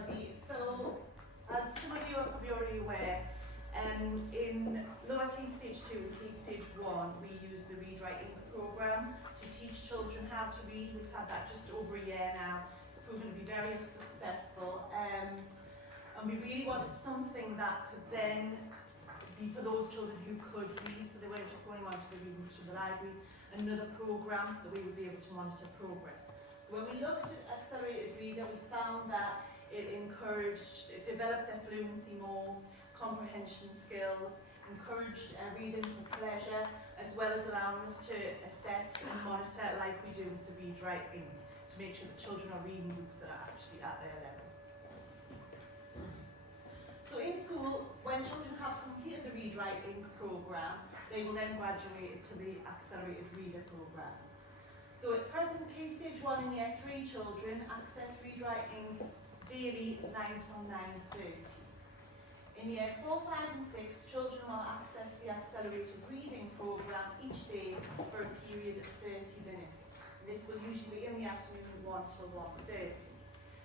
everybody. So, as some of you are probably already aware, in lower Key Stage 2 and Key Stage 1, we use the Read Write Ink programme to teach children how to read. We've had that just over a year now. It's proven to be very successful. And we really wanted something that could then be for those children who could read, so they weren't just going on to the reading to the library, another programme so that we would be able to monitor progress. So when we looked at Accelerated Reader, we found that it developed their fluency more, comprehension skills, encouraged reading for pleasure, as well as allowing us to assess and monitor like we do with the Read Write Ink, to make sure that children are reading books that are actually at their level. So in school, when children have completed the Read Write Ink programme, they will then graduate to the Accelerated Reader programme. So at present, Key Stage 1 and Year 3 children access Read Write Ink daily 9 till 9:30. In Years 4, 5 and 6, children will access the Accelerated Reading programme each day for a period of 30 minutes. This will usually be in the afternoon from 1 till 1:30.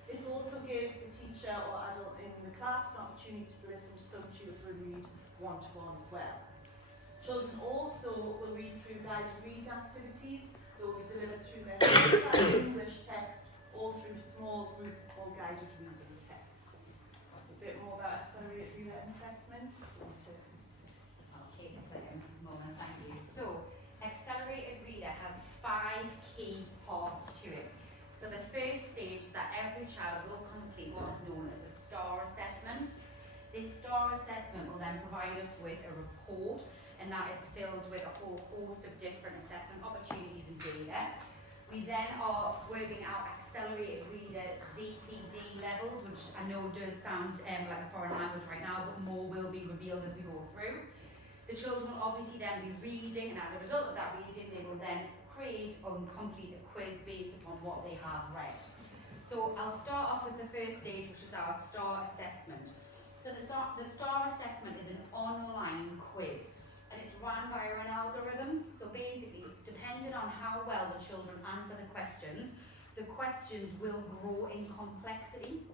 This also gives the teacher or adult in the class an opportunity to listen to some tutor read one-to-one as well. Children also will read through guided reading activities that will be delivered through their English text or through small group or guided reading texts. That's a bit more about Accelerated Reader Assessment. I'll take the clicker, Mrs. Morgan, thank you. So, Accelerated Reader has 5 key parts to it. So the first stage is that every child will complete what is known as a STAR assessment. This STAR assessment will then provide us with a report, and that is filled with a whole host of different assessment opportunities and data. We then are working out Accelerated Reader ZPD levels, which I know does sound like a foreign language right now, but more will be revealed as we go through. The children will obviously then be reading, and as a result of that reading, they will then create or complete a quiz based upon what they have read. So I'll start off with the first stage, which is our STAR assessment. So the STAR assessment is an online quiz, and it's run via an algorithm. So basically, depending on how well the children answer the questions will grow in complexity.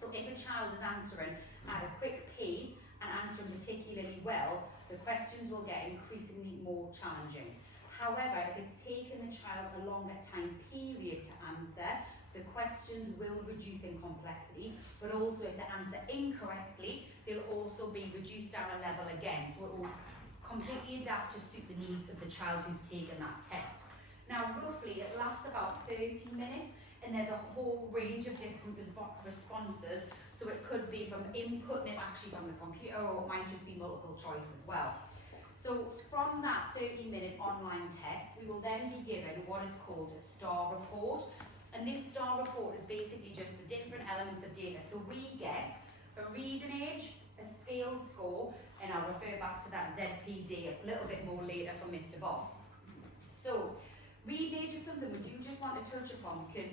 So if a child is answering at a quick pace and answering particularly well, the questions will get increasingly more challenging. However, if it's taken the child a longer time period to answer, the questions will reduce in complexity, but also if they answer incorrectly, they'll also be reduced down a level again. So it will completely adapt to suit the needs of the child who's taken that test. Now, roughly, it lasts about 30 minutes, and there's a whole range of different responses. So it could be from inputting it actually from the computer, or it might just be multiple choice as well. So from that 30-minute online test, we will then be given what is called a STAR report. And this STAR report is basically just the different elements of data. So we get a reading age, a scaled score, and I'll refer back to that ZPD a little bit more later from Mr. Boss. So reading age is something we do just want to touch upon, because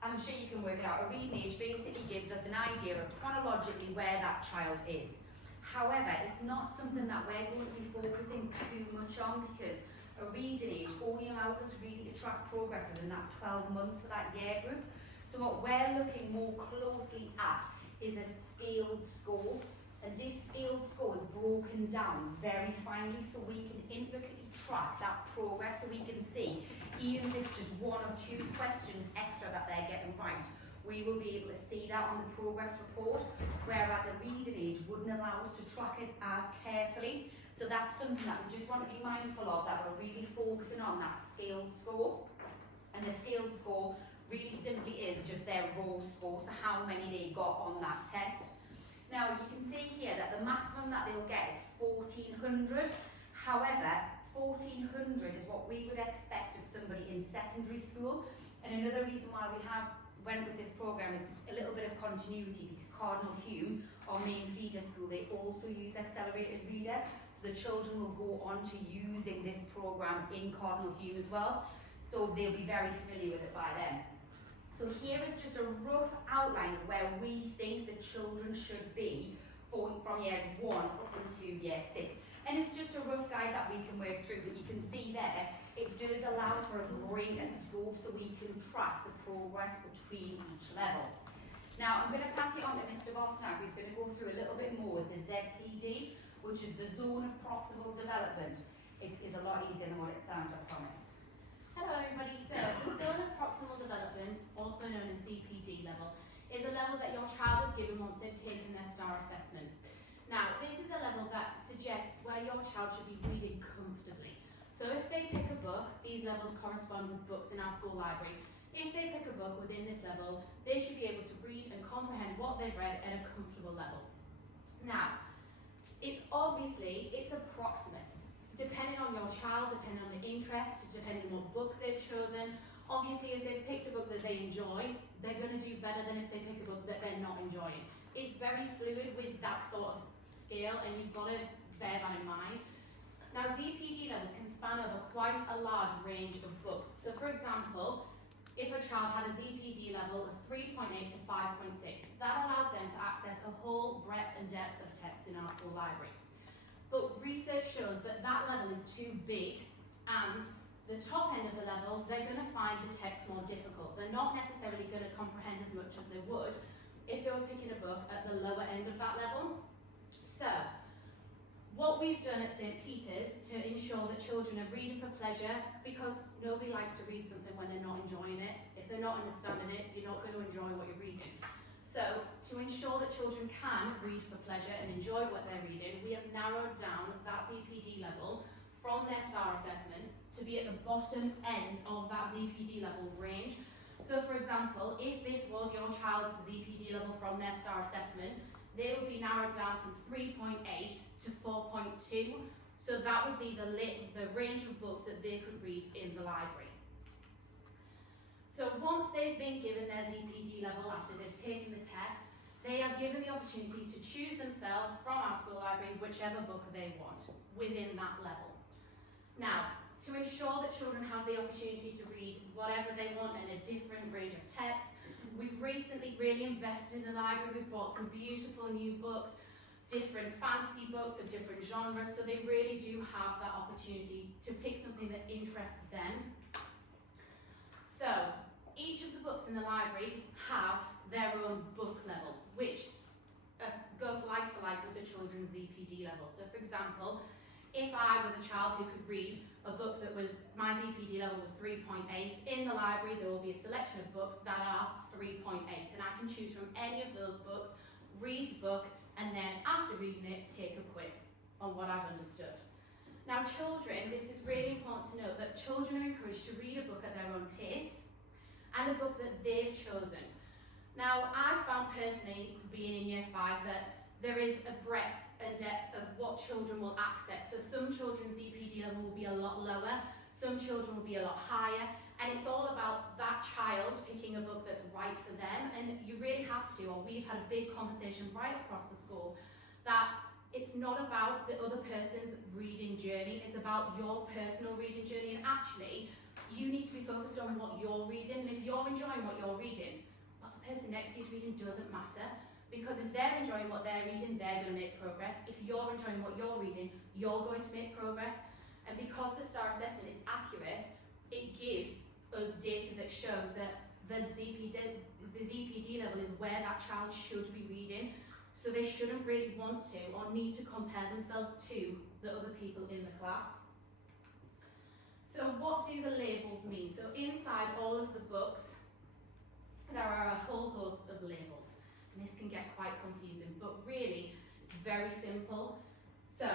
I'm sure you can work it out. A reading age basically gives us an idea of chronologically where that child is. However, it's not something that we're going to be focusing too much on, because a reading age only allows us really to track progress within that 12 months for that year group. So what we're looking more closely at is a scaled score. And this scaled score is broken down very finely, so we can intricately track that progress, so we can see, even if it's just 1 or 2 questions extra that they're getting right, we will be able to see that on the progress report, whereas a reading age wouldn't allow us to track it as carefully. So that's something that we just want to be mindful of, that we're really focusing on that scaled score. And the scaled score really simply is just their raw score, so how many they got on that test. Now you can see here that the maximum that they'll get is 1400. However, 1400 is what we would expect of somebody in secondary school. And another reason why we went with this programme is a little bit of continuity, because Cardinal Hume, our main feeder school, they also use Accelerated Reader. So the children will go on to using this programme in Cardinal Hume as well. So they'll be very familiar with it by then. So here is just a rough outline of where we think the children should be from years 1 up into year 6. And it's just a rough guide that we can work through, but you can see there, it does allow for a greater scope so we can track the progress between each level. Now, I'm going to pass it on to Mr. Voss now, who's going to go through a little bit more with the ZPD, which is the Zone of Proximal Development. It is a lot easier than what it sounds, I promise. Hello everybody, so the Zone of Proximal Development, also known as ZPD level, is a level that your child is given once they've taken their STAR assessment. Now, this is a level that suggests where your child should be reading comfortably. So if they pick a book, these levels correspond with books in our school library. If they pick a book within this level, they should be able to read and comprehend what they've read at a comfortable level. Now, it's approximate. Depending on your child, depending on the interest, depending on what book they've chosen. Obviously, if they've picked a book that they enjoy, they're going to do better than if they pick a book that they're not enjoying. It's very fluid with that sort of scale, and you've got to bear that in mind. Now, ZPD levels can span over quite a large range of books. So, for example, if a child had a ZPD level of 3.8 to 5.6, that allows them to access a whole breadth and depth of text in our school library. But research shows that that level is too big, and the top end of the level, they're going to find the text more difficult. They're not necessarily going to comprehend as much as they would if they were picking a book at the lower end of that level. So, what we've done at St. Peter's to ensure that children are reading for pleasure, because nobody likes to read something when they're not enjoying it. If they're not understanding it, you're not going to enjoy what you're reading. So, to ensure that children can read for pleasure and enjoy what they're reading, we have narrowed down that ZPD level from their STAR assessment to be at the bottom end of that ZPD level range. So, for example, if this was your child's ZPD level from their STAR assessment, they would be narrowed down from 3.8 to 4.2. So that would be the range of books that they could read in the library. So once they've been given their ZPD level after they've taken the test, they are given the opportunity to choose themselves from our school library whichever book they want within that level. Now, to ensure that children have the opportunity to read whatever they want in a different range of texts, we've recently really invested in the library. We've bought some beautiful new books, different fantasy books of different genres, so they really do have that opportunity to pick something that interests them. So, each of the books in the library have their own book level, which go for like with the children's ZPD level. So, for example, if I was a child who could read a book that was, my ZPD level was 3.8, in the library there will be a selection of books that are 3.8, and I can choose from any of those books, read the book, and then after reading it, take a quiz on what I've understood. Now children, this is really important to note that children are encouraged to read a book at their own pace and a book that they've chosen. Now I found personally, being in year 5, that there is a breadth and depth of what children will access. So some children's ZPD level will be a lot lower, some children will be a lot higher, and it's all about that child picking a book that's right for them. And you really have to, or we've had a big conversation right across the school, that it's not about the other person's reading journey, it's about your personal reading journey, and actually you need to be focused on what you're reading, and if you're enjoying what you're reading, what the person next to you is reading doesn't matter. Because if they're enjoying what they're reading, they're going to make progress. If you're enjoying what you're reading, you're going to make progress. And because the STAR assessment is accurate, it gives us data that shows that the ZPD level is where that child should be reading. So they shouldn't really want to or need to compare themselves to the other people in the class. So what do the labels mean? So inside all of the books, there are a whole host of labels. This can get quite confusing, but really very simple. So,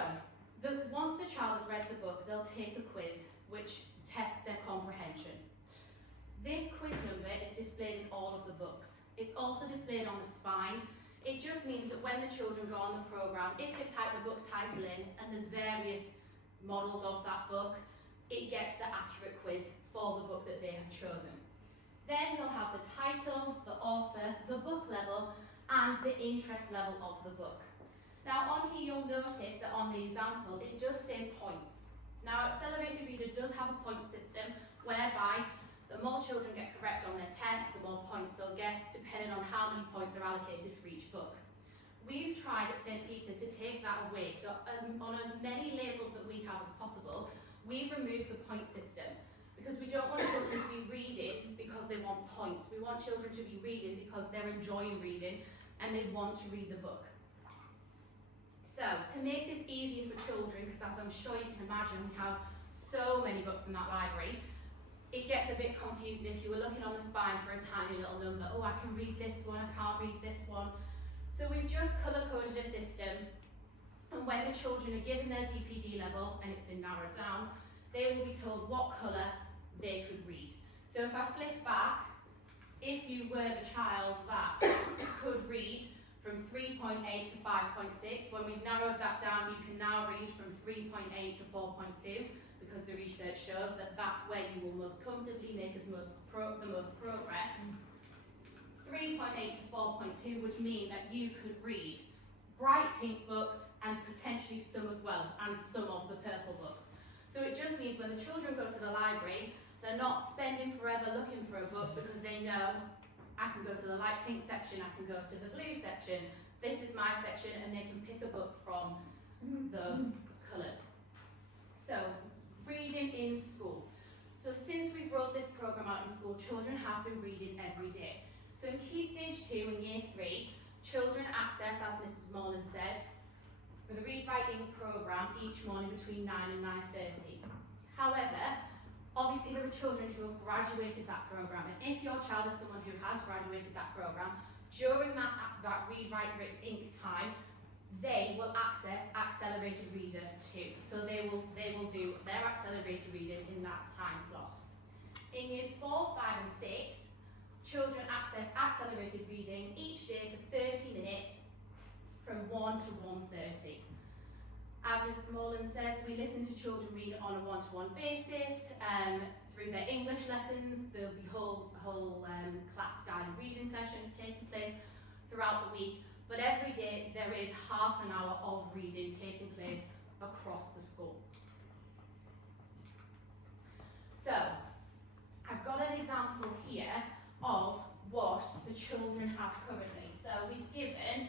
once the child has read the book, they'll take a quiz which tests their comprehension. This quiz number is displayed in all of the books. It's also displayed on the spine. It just means that when the children go on the programme, if they type the book title in and there's various models of that book, it gets the accurate quiz for the book that they have chosen. Then you'll have the title, the author, the book level, and the interest level of the book. Now on here you'll notice that on the example it does say points. Now Accelerated Reader does have a point system whereby the more children get correct on their test, the more points they'll get depending on how many points are allocated for each book. We've tried at St. Peter's to take that away, so on as many labels that we have as possible, we've removed the point system. because we don't want children to be reading because they want points. We want children to be reading because they're enjoying reading and they want to read the book. So, to make this easier for children, because as I'm sure you can imagine, we have so many books in that library, it gets a bit confusing if you were looking on the spine for a tiny little number. Oh, I can read this one, I can't read this one. So we've just colour-coded a system, and when the children are given their ZPD level, and it's been narrowed down, they will be told what colour they could read. So if I flick back, if you were the child that could read from 3.8 to 5.6, when we've narrowed that down, you can now read from 3.8 to 4.2, because the research shows that that's where you will most comfortably make the most progress. 3.8 to 4.2 would mean that you could read bright pink books and potentially some of the purple books. So it just means when the children go to the library, they're not spending forever looking for a book because they know I can go to the light pink section, I can go to the blue section, this is my section, and they can pick a book from those colours. So, reading in school. So since we've rolled this programme out in school, children have been reading every day. So in Key Stage 2 in Year 3, children access, as Mrs Morland said, with a Read Write Ink programme each morning between 9 and 9:30. However, obviously there are children who have graduated that programme, and if your child is someone who has graduated that programme, during that Read Write Ink time, they will access Accelerated Reader 2. So they will do their accelerated reading in that time slot. In Years 4, 5 and 6, children access accelerated reading each day for 30 minutes from 1 to 1:30. As Mrs Morland says, we listen to children read on a one-to-one basis. Through their English lessons, there'll be whole class guided reading sessions taking place throughout the week. But every day there is half an hour of reading taking place across the school. So, I've got an example here of what the children have currently. So we've given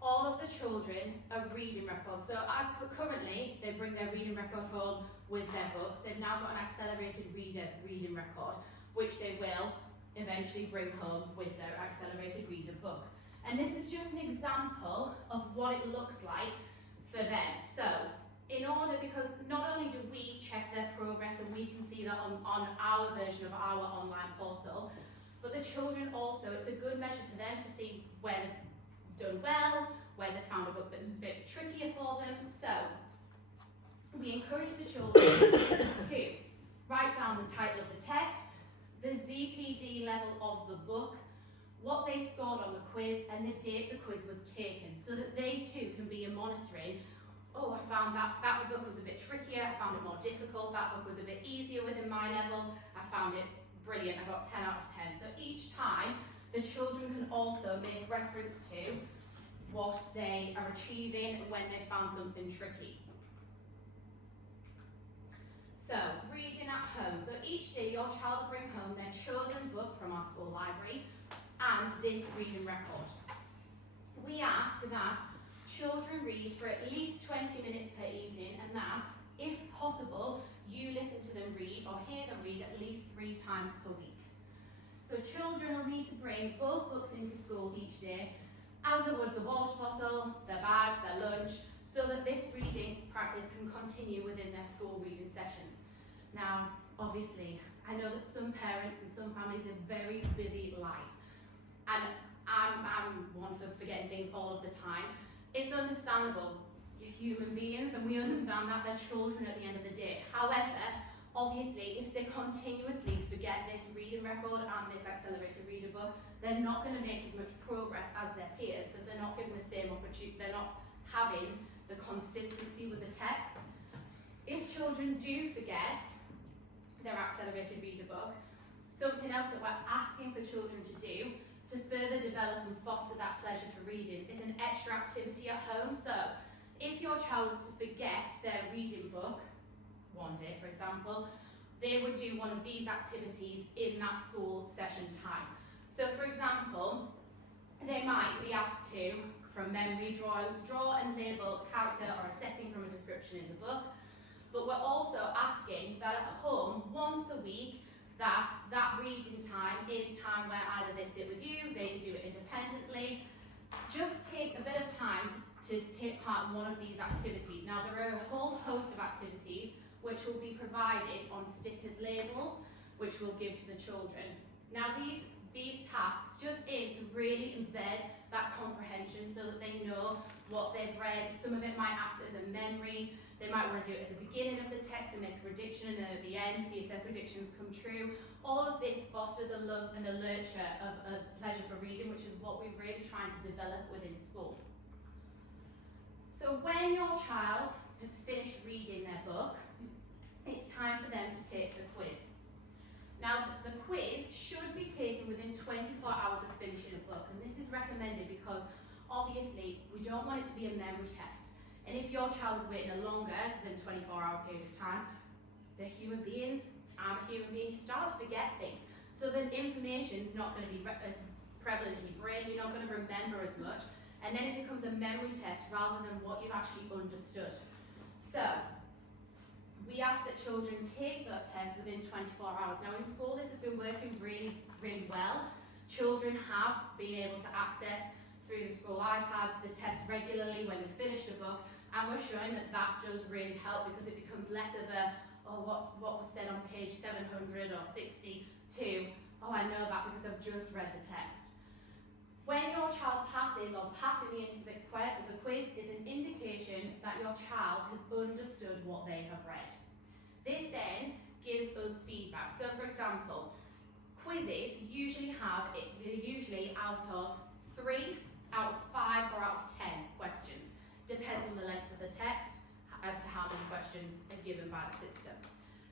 all of the children a reading record. So as per currently, they bring their reading record home with their books. They've now got an accelerated reading record, which they will eventually bring home with their accelerated reader book. And this is just an example of what it looks like for them. So, in order, because not only do we check their progress and we can see that on our version of our online portal, but the children also, it's a good measure for them to see where they've done well, where they found a book that was a bit trickier for them. So, we encourage the children to write down the title of the text, the ZPD level of the book, what they scored on the quiz, and the date the quiz was taken, so that they too can be monitoring, oh, I found that book was a bit trickier, I found it more difficult, that book was a bit easier within my level, I found it brilliant, I got 10 out of 10. So each time, the children can also make reference to what they are achieving when they found something tricky. So, reading at home. So each day your child will bring home their chosen book from our school library and this reading record. We ask that children read for at least 20 minutes per evening, and that, if possible, you listen to them read or hear them read at least 3 times per week. So children will need to bring both books into school each day, as they would the water bottle, their bags, their lunch, so that this reading practice can continue within their school reading sessions. Now, obviously, I know that some parents and some families have very busy lives, and I'm one for forgetting things all of the time. It's understandable, you're human beings, and we understand that they're children at the end of the day. However, obviously, if they continuously forget this reading record and this accelerated reader book, they're not going to make as much progress as their peers, because they're not given the same opportunity, they're not having the consistency with the text. If children do forget their accelerated reader book, something else that we're asking for children to do to further develop and foster that pleasure for reading is an extra activity at home. So, if your child was to forget their reading book one day, for example, they would do one of these activities in that school session time. So, for example, they might be asked to, from memory, draw and label a character or a setting from a description in the book. but we're also asking that at home, once a week, that reading time is time where either they sit with you, they do it independently. Just take a bit of time to take part in one of these activities. Now, there are a whole host of activities which will be provided on stickered labels, which we'll give to the children. Now, these tasks just aim to really embed that comprehension so that they know what they've read. Some of it might act as a memory. They might want to do it at the beginning of the text and make a prediction, and then at the end see if their predictions come true. All of this fosters a love and a nurture of a pleasure for reading, which is what we're really trying to develop within school. So when your child has finished reading their book, it's time for them to take the quiz. Now, the quiz should be taken within 24 hours of finishing a book, and this is recommended because obviously we don't want it to be a memory test. And if your child is waiting a longer than 24-hour period of time, they're human beings. I'm a human being. You start to forget things. So the information's not going to be as prevalent in your brain. You're not going to remember as much. And then it becomes a memory test rather than what you've actually understood. So we ask that children take that test within 24 hours. Now in school this has been working really, really well. Children have been able to access through the school iPads the test regularly when they finish the book, and we're showing that that does really help because it becomes less of a, oh, what was said on page 700 or 60 to, oh, I know that because I've just read the text. When your child passes or passing the quiz is an indication that your child has understood what they have read. This then gives us feedback. So for example, quizzes usually they're usually out of 3, out of 5 or out of 10 questions. Depends on the length of the text as to how many questions are given by the system.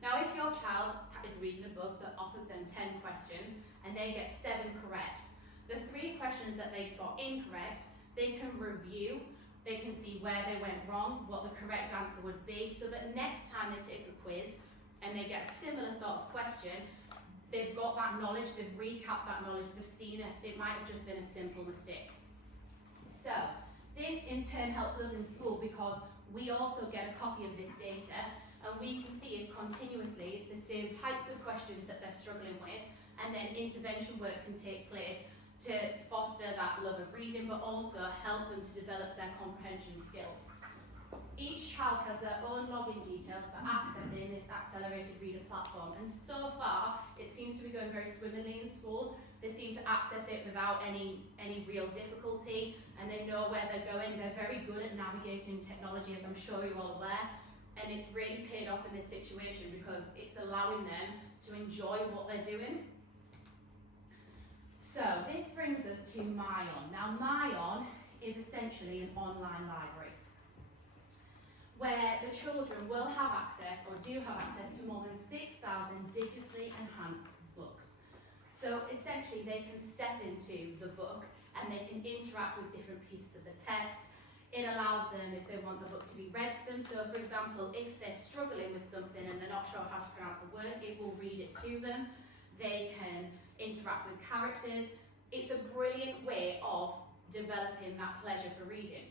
Now if your child is reading a book that offers them 10 questions and they get 7 correct, the 3 questions that they got incorrect, they can review, they can see where they went wrong, what the correct answer would be, so that next time they take the quiz and they get a similar sort of question, they've got that knowledge, they've recapped that knowledge, they've seen it might have just been a simple mistake. So, this in turn helps us in school because we also get a copy of this data and we can see if continuously it's the same types of questions that they're struggling with, and then intervention work can take place to foster that love of reading, but also help them to develop their comprehension skills. Each child has their own login details for accessing this accelerated reader platform, and so far it seems to be going very swimmingly in school. They seem to access it without any real difficulty, and they know where they're going. They're very good at navigating technology, as I'm sure you're all aware, and it's really paid off in this situation because it's allowing them to enjoy what they're doing. So this brings us to MyOn. Now MyOn is essentially an online library where the children will have access or do have access to more than 6,000 digitally enhanced books. So essentially they can step into the book and they can interact with different pieces of the text. It allows them, if they want the book to be read to them, so for example, if they're struggling with something and they're not sure how to pronounce a word, it will read it to them. They can interact with characters. It's a brilliant way of developing that pleasure for reading.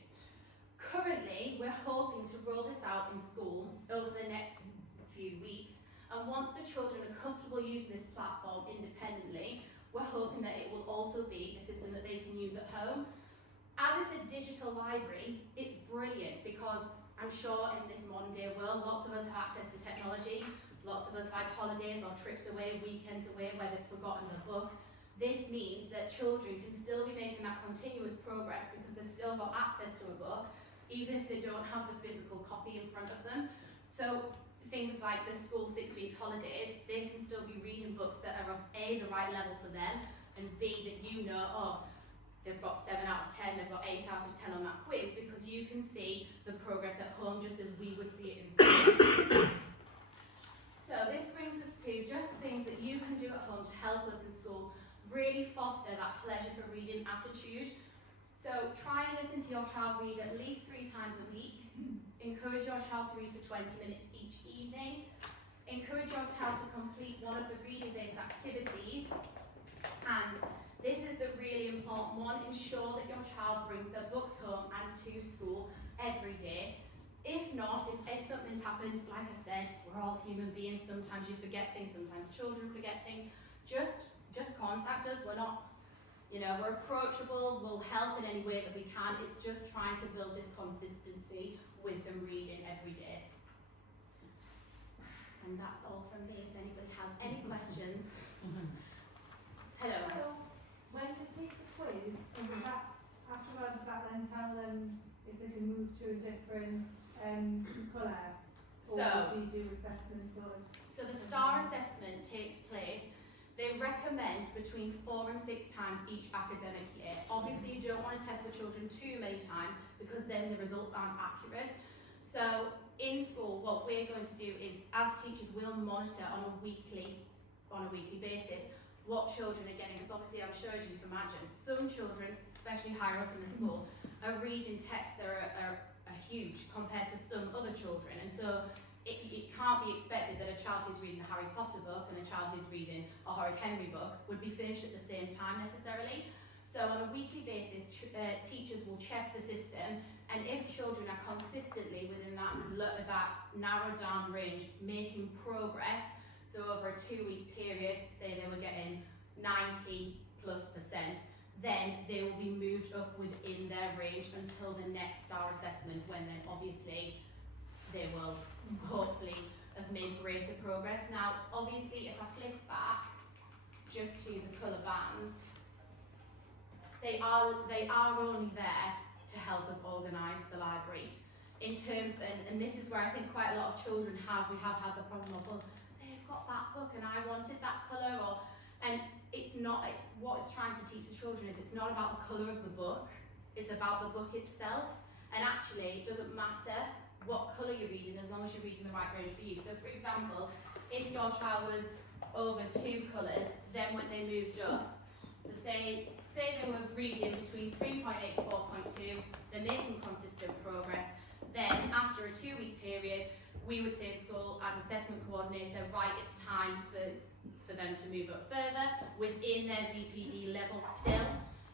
Currently, we're hoping to roll this out in school over the next few weeks, and once the children are comfortable using this platform independently, we're hoping that it will also be a system that they can use at home. As it's a digital library, it's brilliant because I'm sure in this modern day world, lots of us have access to technology. Lots of us like holidays or trips away, weekends away where they've forgotten the book. This means that children can still be making that continuous progress because they've still got access to a book, even if they don't have the physical copy in front of them. So things like the school 6 weeks holidays, they can still be reading books that are of A, the right level for them, and B, that you know, oh, they've got 7 out of 10, they've got 8 out of 10 on that quiz, because you can see the progress at home just as we would see it in school. So this brings us to just things that you can do at home to help us in school really foster that pleasure for reading attitude. So try and listen to your child read at least 3 times a week. Encourage your child to read for 20 minutes each evening. Encourage your child to complete one of the reading-based activities. And this is the really important one. Ensure that your child brings their books home and to school every day. If not, if something's happened, like I said, we're all human beings, sometimes you forget things, sometimes children forget things, just contact us. We're not, we're approachable, we'll help in any way that we can. It's just trying to build this consistency with them reading every day. And that's all from me. If anybody has any questions. Hello. When they take the quiz, afterwards that then tell them if they can move to a different colour? Or do you do assessments So the STAR assessment takes place. They recommend between 4 and 6 times each academic year. Obviously, you don't want to test the children too many times because then the results aren't accurate. So in school, what we're going to do is, as teachers, we'll monitor on a weekly basis what children are getting. Because obviously, I'm sure as you can imagine, some children, especially higher up in the school, are reading texts that are huge compared to some other children. And so it can't be expected that a child who's reading a Harry Potter book and a child who's reading a Horrid Henry book would be finished at the same time necessarily. So on a weekly basis, teachers will check the system, and if children are consistently within that narrowed down range, making progress, so over a 2-week period, say they were getting 90+%, then they will be moved up within their range until the next STAR assessment, when then obviously they will hopefully have made greater progress. Now, obviously, if I flick back just to the colour bands, they are only there to help us organise the library. In terms, and this is where I think quite a lot of children we have had the problem of, well, they've got that book and I wanted that colour, and what it's trying to teach the children is it's not about the colour of the book, it's about the book itself. And actually, it doesn't matter what colour you're reading as long as you're reading the right range for you. So for example, if your child was over 2 colours, then when they moved up, so say they were reading between 3.8 and 4.2, they're making consistent progress, then after a 2-week period, we would say at school, as assessment coordinator, right, it's time for them to move up further within their ZPD level still.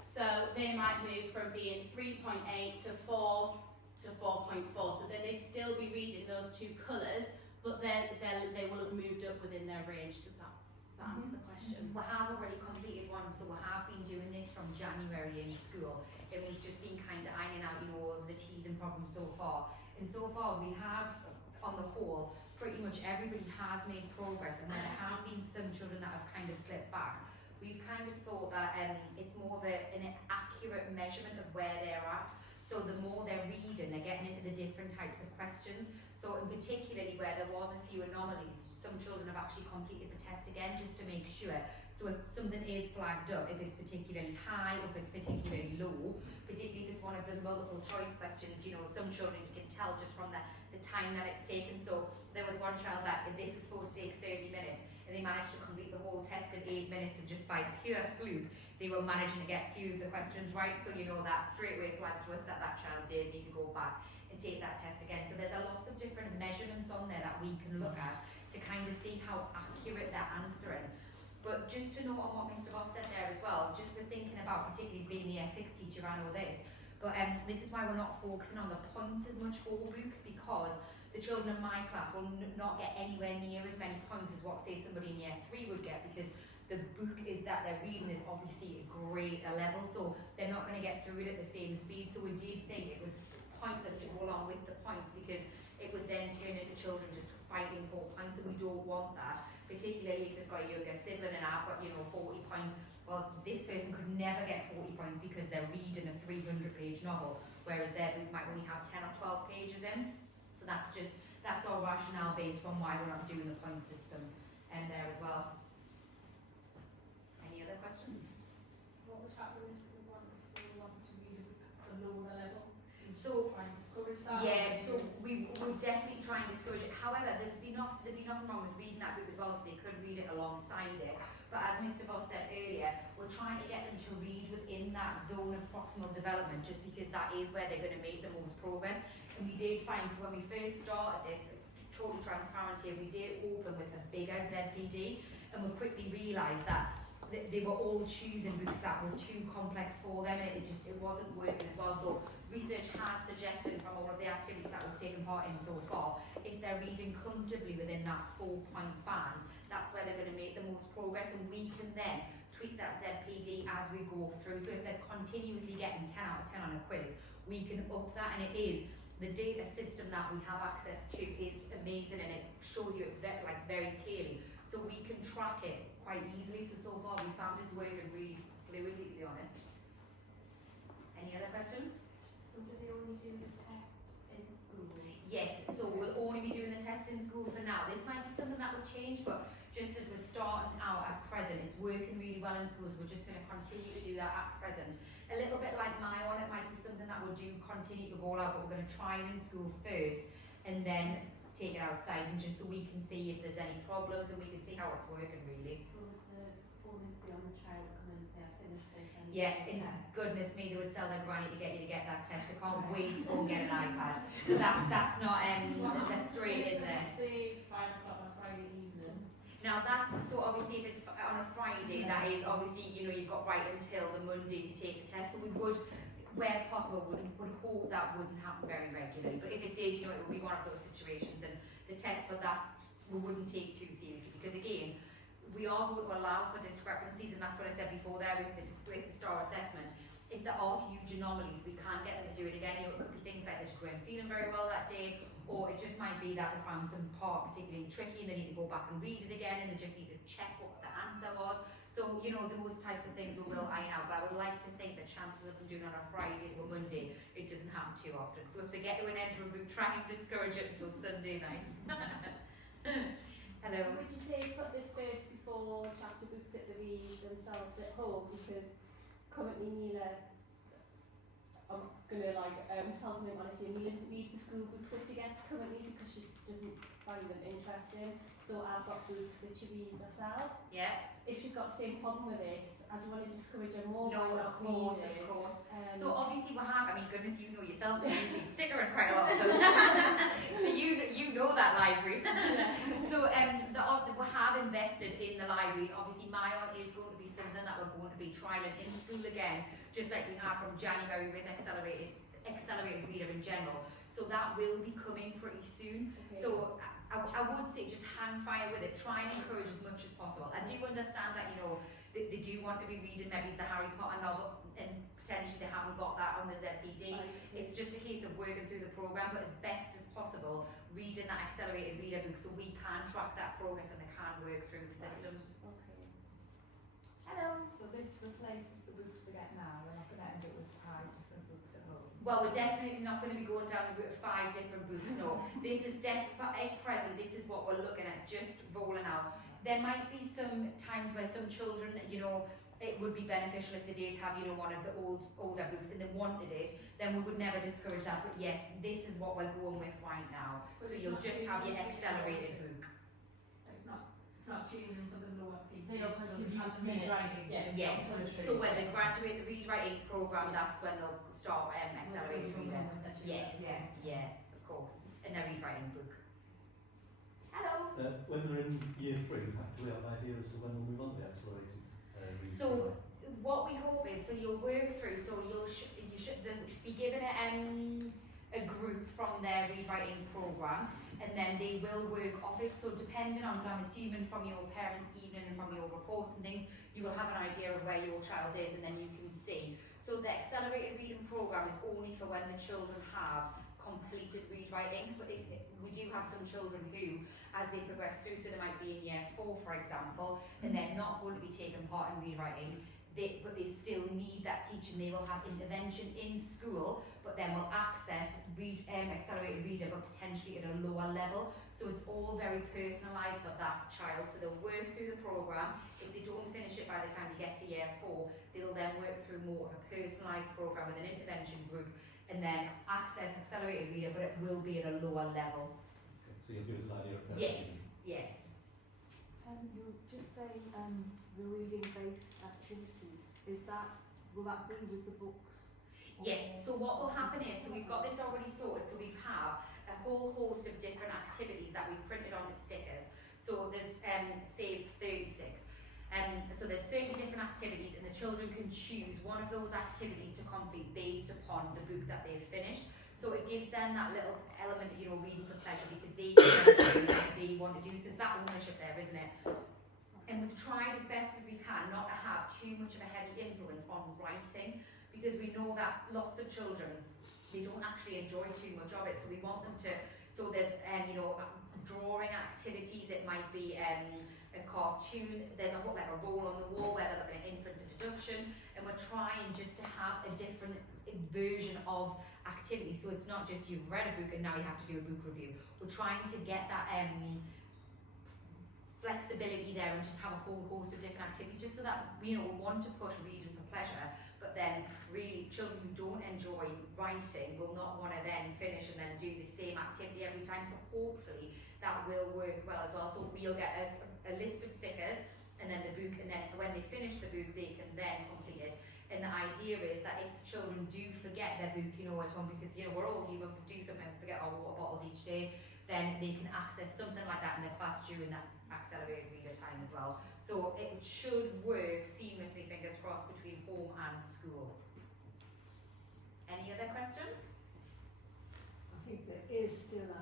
So they might move from being 3.8 to 4 to 4.4. So then they'd still be reading those 2 colours, but they will have moved up within their range. Does that answer the question? We have already completed one, so we have been doing this from January in school. It was just been kind of ironing out, all the teething problems so far. And so far we have, on the whole, pretty much everybody has made progress, and there have been some children that have kind of slipped back. We've kind of thought that it's more of an accurate measurement of where they're at. So the more they're reading, they're getting into the different types of questions. So in particularly where there was a few anomalies, some children have actually completed the test again just to make sure. So if something is flagged up, if it's particularly high, or if it's particularly low, particularly if it's one of the multiple choice questions, some children you can tell just from the time that it's taken. So there was one child that this is supposed to take 30 minutes, and they managed to complete the whole test in 8 minutes, and just by pure fluke, they were managing to get a few of the questions right. So that straight away flagged to us that child did need to go back and take that test again. So there's a lot of different measurements on there that we can look at to kind of see how accurate they're answering. But just to note on what Mr. Voss said there as well, just with thinking about particularly being the Year 6 teacher, I know this, but this is why we're not focusing on the point as much for books, because the children in my class will not get anywhere near as many points as what, say, somebody in Year 3 would get, because the book is that they're reading is obviously a greater level, so they're not going to get through it at the same speed. So we did think it was pointless to go along with the points, because it would then turn into children just fighting for points, and we don't want that, particularly if they've got a younger sibling and I've got 40 points. Well, this person could never get 40 points because they're reading a 300-page novel, whereas their book might only have 10 or 12 pages in. So that's our rationale based on why we're not doing the point system there as well. Any other questions? What would happen if we wanted to read a lower level? So try and discourage that? yeah, so we would definitely try and discourage it. However, there'd be nothing wrong with reading that book as well, so they could read it alongside it. But as Mr. Voss said earlier, we're trying to get them to read within that zone of proximal development, just because that is where they're going to make the most progress. And we did find, so when we first started this, total transparency, we did open with a bigger ZPD, and we quickly realised that they were all choosing books that were too complex for them, and it wasn't working as well. So we research has suggested from all of the activities that we've taken part in so far, if they're reading comfortably within that 4-point band, that's where they're going to make the most progress, and we can then tweak that ZPD as we go through. So if they're continuously getting 10 out of 10 on a quiz, we can up that, and it is the data system that we have access to is amazing, and it shows you it very clearly. So we can track it quite easily. So far we found it's working really fluidly, to be honest. Any other questions? So do they only do the test in school? Yes, so we'll only be doing the test in school for now. This might be something that will change, but just as we're starting out at present, it's working really well in schools. We're just going to continue to do that at present. A little bit like Myon, it might be something that we'll do continue to roll out, but we're going to try it in school first and then take it outside, and just so we can see if there's any problems and we can see how it's working really. So the onus be on the child to come and say, I finished this. And Yeah, and goodness me, they would sell their granny to get you to get that test. They can't wait to go and get an iPad. So that's not that's straight in there. Say 5 o'clock on Friday evening. Now that's, so obviously if it's on a Friday, that is obviously, you've got right until the Monday to take the test. So we would, where possible, would hope that wouldn't happen very regularly. But if it did, it would be one of those situations, and the test for that we wouldn't take too seriously, because again, we are going to allow for discrepancies, and that's what I said before there with the STAR assessment. If there are huge anomalies, we can't get them to do it again. It could be things like they just weren't feeling very well that day, or it just might be that they found some part particularly tricky and they need to go back and read it again, and they just need to check what the answer was. So, those types of things we will iron out, but I would like to think that chances of them doing it on a Friday or Monday, it doesn't happen too often. So if they get to an end of a book, try and discourage it until Sunday night. Hello. Would you say put this first before chapter books that they read themselves at home? Because currently Mila, I'm gonna tell something honestly, Mila doesn't read the school books that she gets currently because she doesn't find them interesting. So I've got books that she reads herself. Yeah. If she's got the same problem with it, I don't want to discourage her more. No, by of not course, reading. of course. Um, So obviously we have, goodness, you know yourself, you usually stick around quite a lot of them. So you know that library. So we have invested in the library. Obviously Myon is going to be something that we're going to be trialing in school again, just like we have from January with accelerated reader in general. So that will be coming pretty soon. okay. So I would say just hang fire with it, try and encourage as much as possible. I do understand that, they do want to be reading maybe the Harry Potter novel, and potentially they haven't got that on the ZPD. It's just a case of working through the programme, but as best as possible, reading that accelerated reader book so we can track that progress and they can work through the system. Okay. Hello. So this replaces the books we get now. We're not going to end up with 5 different books at home. Well, we're definitely not going to be going down the route of 5 different books, no. This is at present, this is what we're looking at, just rolling out. There might be some times where some children, it would be beneficial if they did have, one of the older books and they wanted it, then we would never discourage that. But yes, this is what we're going with right now. So you'll just have your accelerated book. It's not changing for the lower people. They'll continue to have read writing. Yeah. Yes, so when they graduate the read writing programme, that's when they'll start accelerated reading. Yes, yeah, of course, and their read writing book. Hello. When they're in year 3, do we have an idea as to when we'll move on to the accelerated reading? So what we hope is, so you'll work through, so you should be given a group from their read writing programme, and then they will work off it. So depending on, so I'm assuming from your parents' evening and from your reports and things, you will have an idea of where your child is, and then you can see. So the accelerated reading programme is only for when the children have completed read writing, but if we do have some children who, as they progress through, so they might be in year 4 for example, and they're not going to be taking part in read writing, but they still need that teaching. They will have intervention in school, but then will access accelerated reader, but potentially at a lower level. So it's all very personalised for that child. So they'll work through the programme. If they don't finish it by the time they get to year 4, they'll then work through more of a personalised programme with an intervention group, and then access accelerated reader, but it will be at a lower level. Okay, so you'll give us an idea of Yes. You were just saying the reading-based activities. Will that be with the books? Yes, so what will happen is, so we've got this already sorted, so we have a whole host of different activities that we've printed on the stickers. So there's say 36. So there's 30 different activities, and the children can choose one of those activities to complete based upon the book that they've finished. So it gives them that little element, you know, reading for pleasure, because they can do what they want to do. So it's that ownership there, isn't it? And we've tried as best as we can not to have too much of a heavy influence on writing, because we know that lots of children, they don't actually enjoy too much of it. So we want them to, so there's, you know, drawing activities, it might be a cartoon, there's a like a roll on the wall where they're looking at infant introduction, and we're trying just to have a different version of activity. So it's not just you've read a book and now you have to do a book review. We're trying to get that flexibility there and just have a whole host of different activities, just so that, you know, we want to push reading for pleasure, but then really children who don't enjoy writing will not want to then finish and then do the same activity every time. So hopefully that will work well as well. So we'll get a list of stickers and then the book, and then when they finish the book they can then complete it. And the idea is that if children do forget their book, you know, at home, because, you know, we're all human, we do sometimes forget our water bottles each day, then they can access something like that in their class during that accelerated reader time as well. So it should work seamlessly, fingers crossed, between home and school. Any other questions? I think there is still a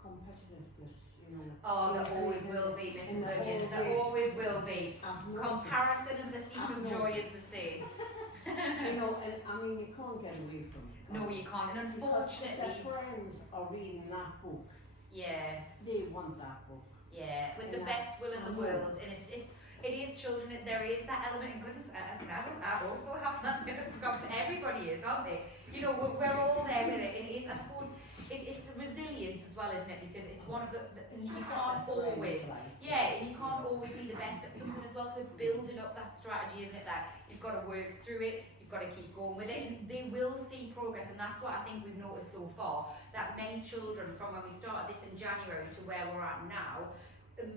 competitiveness, you know. Oh, there always will be, Mrs. Onions, there always will be. Comparison is the thief of joy, is the same. You know, and I mean, you can't get away from it. No, you can't, and Because unfortunately, their friends are reading that book. yeah, They want that book. yeah, with the Yeah. best will in the world, and it is children, there is that element, and goodness, as an adult, I also have that bit of forgotten, everybody is, aren't they? You know, we're all there with it. It is, I suppose, it's resilience as well, isn't it? Because it's one of you can't always, yeah, and you can't always be the best at something as well, so it's building up that strategy, isn't it, that you've got to work through it, you've got to keep going with it, and they will see progress, and that's what I think we've noticed so far, that many children from when we started this in January to where we're at now,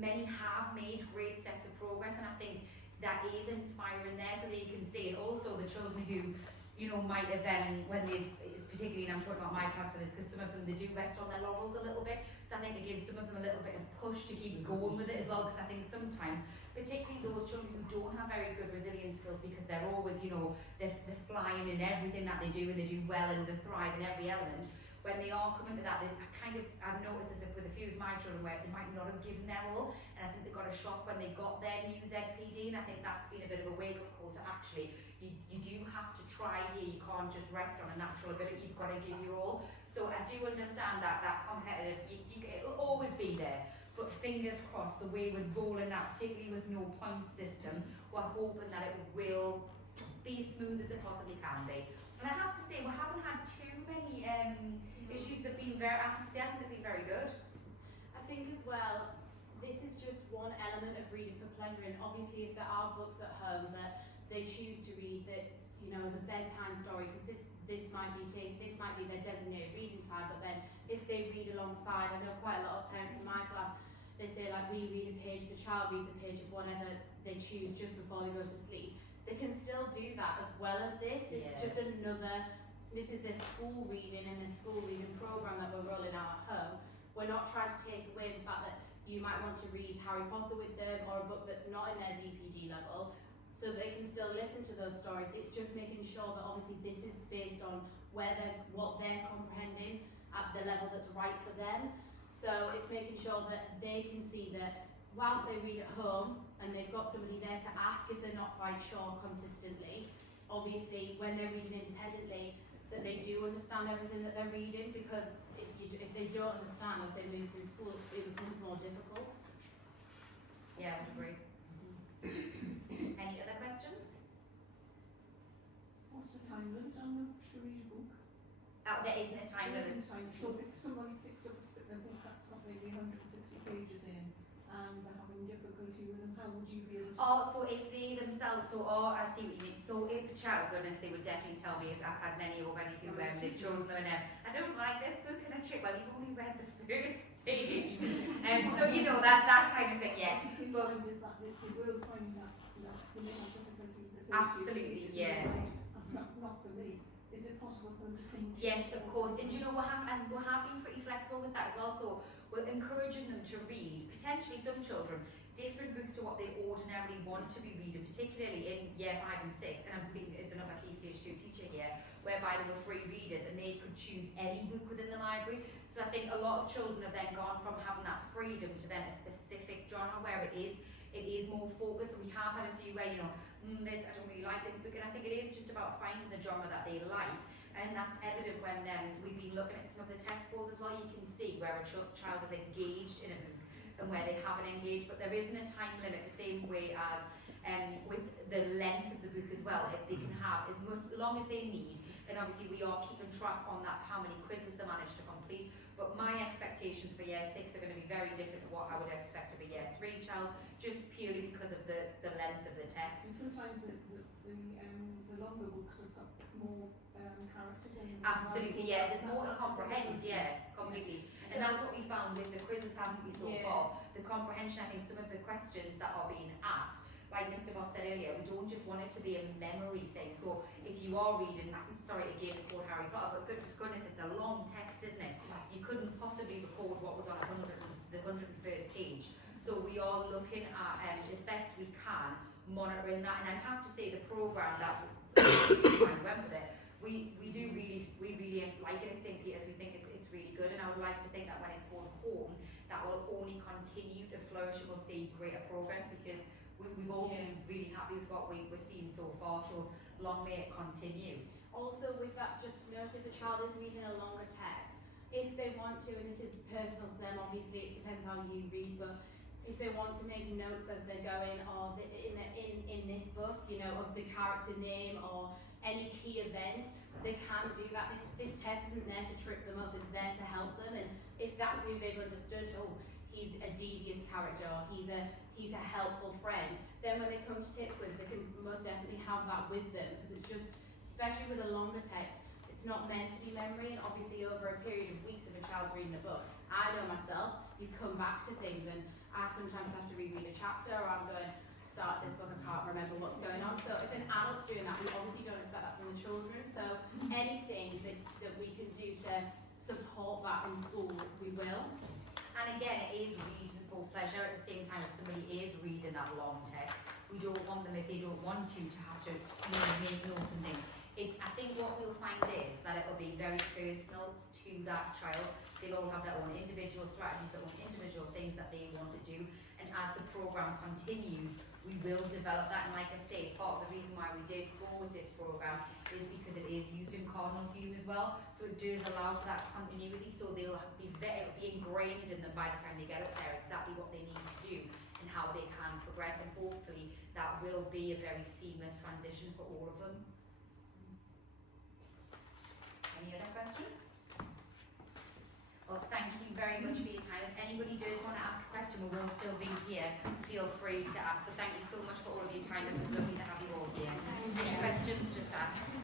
many have made great steps of progress, and I think that is inspiring there, so that you can see it. Also the children who, you know, might have when they've, particularly, and I'm talking about my class for this, because some of them, they do rest on their laurels a little bit, so I think it gives some of them a little bit of push to keep going with it as well, because I think sometimes, particularly those children who don't have very good resilience skills, because they're always, you know, they're flying in everything that they do, and they do well and they thrive in every element, when they are coming to that, I've noticed this with a few of my children where they might not have given their all, and I think they got a shock when they got their new ZPD, and I think that's been a bit of a wake-up call to actually, you do have to try here, you can't just rest on a natural ability, you've got to give your all. So I do understand that competitive, it'll always be there, but fingers crossed, the way we're rolling out, particularly with no point system, we're hoping that it will be as smooth as it possibly can be. And I have to say, we haven't had too many issues that have been I have to say, I think they've been very good. I think as well, this is just one element of reading for pleasure, and obviously if there are books at home that they choose to read that, you know, as a bedtime story, because this might be their designated reading time, but then if they read alongside, I know quite a lot of parents in my class, they say like we read a page, the child reads a page of whatever they choose just before they go to sleep. They can still do that as well as this. This is just this is the school reading and the school reading programme that we're rolling out at home. We're not trying to take away the fact that you might want to read Harry Potter with them or a book that's not in their ZPD level, so they can still listen to those stories. It's just making sure that obviously this is based on what they're comprehending at the level that's right for them. So it's making sure that they can see that whilst they read at home and they've got somebody there to ask if they're not quite sure consistently, obviously when they're reading independently, that they do understand everything that they're reading, because if they don't understand as they move through school, it becomes more difficult. Yeah, I would agree. Any other questions? What's the time limit on them to read a book? There isn't a time limit. So if somebody picks up a book that's got maybe 160 pages in and they're having difficulty with them, how would you be able to... Oh, so if they themselves, I see what you mean. So if a child, goodness, they would definitely tell me, I've had many already who they've chosen them and I don't like this book, and I'm like, well, you've only read the first page. So, you know, that kind of thing, yeah. But is that they will find that they may have difficulty with the first Absolutely, few pages yeah. and decide, that's not for me. Is it possible for them to come? Yes, of course. And you know, we have been pretty flexible with that as well. So we're encouraging them to read. Potentially some children, different books to what they ordinarily want to be reading, particularly in year 5 and 6, and I'm speaking as another Key Stage 2 teacher here, whereby there were free readers and they could choose any book within the library. So I think a lot of children have then gone from having that freedom to then a specific genre where it is more focused. We have had a few where, you know, I don't really like this book, and I think it is just about finding the genre that they like, and that's evident when we've been looking at some of the test scores as well. You can see where a child is engaged in a book and where they haven't engaged, but there isn't a time limit the same way as with the length of the book as well. If they can have as long as they need, and obviously we are keeping track on that, how many quizzes they manage to complete, but my expectations for year 6 are going to be very different to what I would expect of a year 3 child, just purely because of the length of the text. And sometimes the longer books have got more characters in them. Absolutely, yeah, there's more to comprehend, yeah, completely. And that's what we found with the quizzes, haven't we, so far? The comprehension, I think some of the questions that are being asked, like Mr. Moss said earlier, we don't just want it to be a memory thing. So if you are reading, sorry again to quote Harry Potter, but goodness, it's a long text, isn't it? You couldn't possibly record what was on the 101st page. So we are looking at, as best we can, monitoring that. And I have to say the programme that we went with it, we really like it at St. Peter's. We think it's really good, and I would like to think that when it's going home, that will only continue to flourish and we'll see greater progress, because we've all been really happy with what we've seen so far, so long may it continue. Also with that, just to note, if a child is reading a longer text, if they want to, and this is personal to them, obviously it depends how you read, but if they want to make notes as they're going, or in this book, you know, of the character name or any key event, they can do that. This test isn't there to trip them up, it's there to help them, and if that's who they've understood, oh, he's a devious character, or he's a helpful friend, then when they come to take quiz, they can most definitely have that with them, because it's just, especially with a longer text, it's not meant to be memory, and obviously over a period of weeks if a child's reading a book, I know myself, you come back to things, and I sometimes have to reread a chapter, or I'm going, start this book, I can't remember what's going on. So if an adult's doing that, we obviously don't expect that from the children, so anything that we can do to support that in school, we will. And again, it is reading for pleasure. At the same time, if somebody is reading that long text, we don't want them, if they don't want to have to, you know, make notes and things. I think what we'll find is that it will be very personal to that child. They'll all have their own individual strategies, their own individual things that they want to do. And as the programme continues, we will develop that. And like I say, part of the reason why we did go with this programme is because it is used in Cardinal Hume as well. So it does allow for that continuity. So they'll be ingrained in them by the time they get up there, exactly what they need to do and how they can progress. And hopefully that will be a very seamless transition for all of them. Any other questions? Well, thank you very much for your time. If anybody does want to ask a question, we will still be here. Feel free to ask. But thank you so much for all of your time. It was lovely to have you all here. Any questions, just ask.